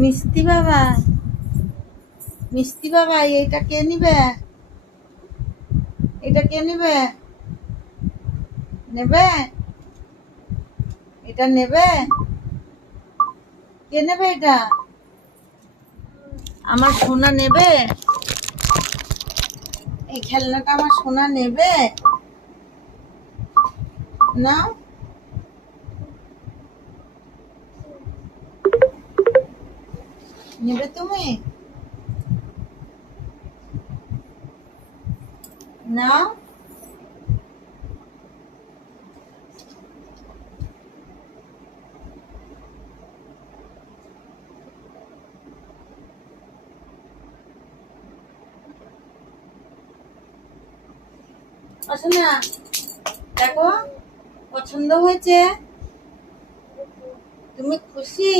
মিষ্টি বাবা, মিষ্টি বাবা, এইটা কে নিবে? এটা কে নিবে? নেবে? এটা নেবে? কে নেবে এটা? আমার সোনা নেবে? এই খেলনাটা আমার সোনা নেবে? না, নেবে তুমি? না, আসো না। দেখো, পছন্দ হয়েছে? তুমি খুশি?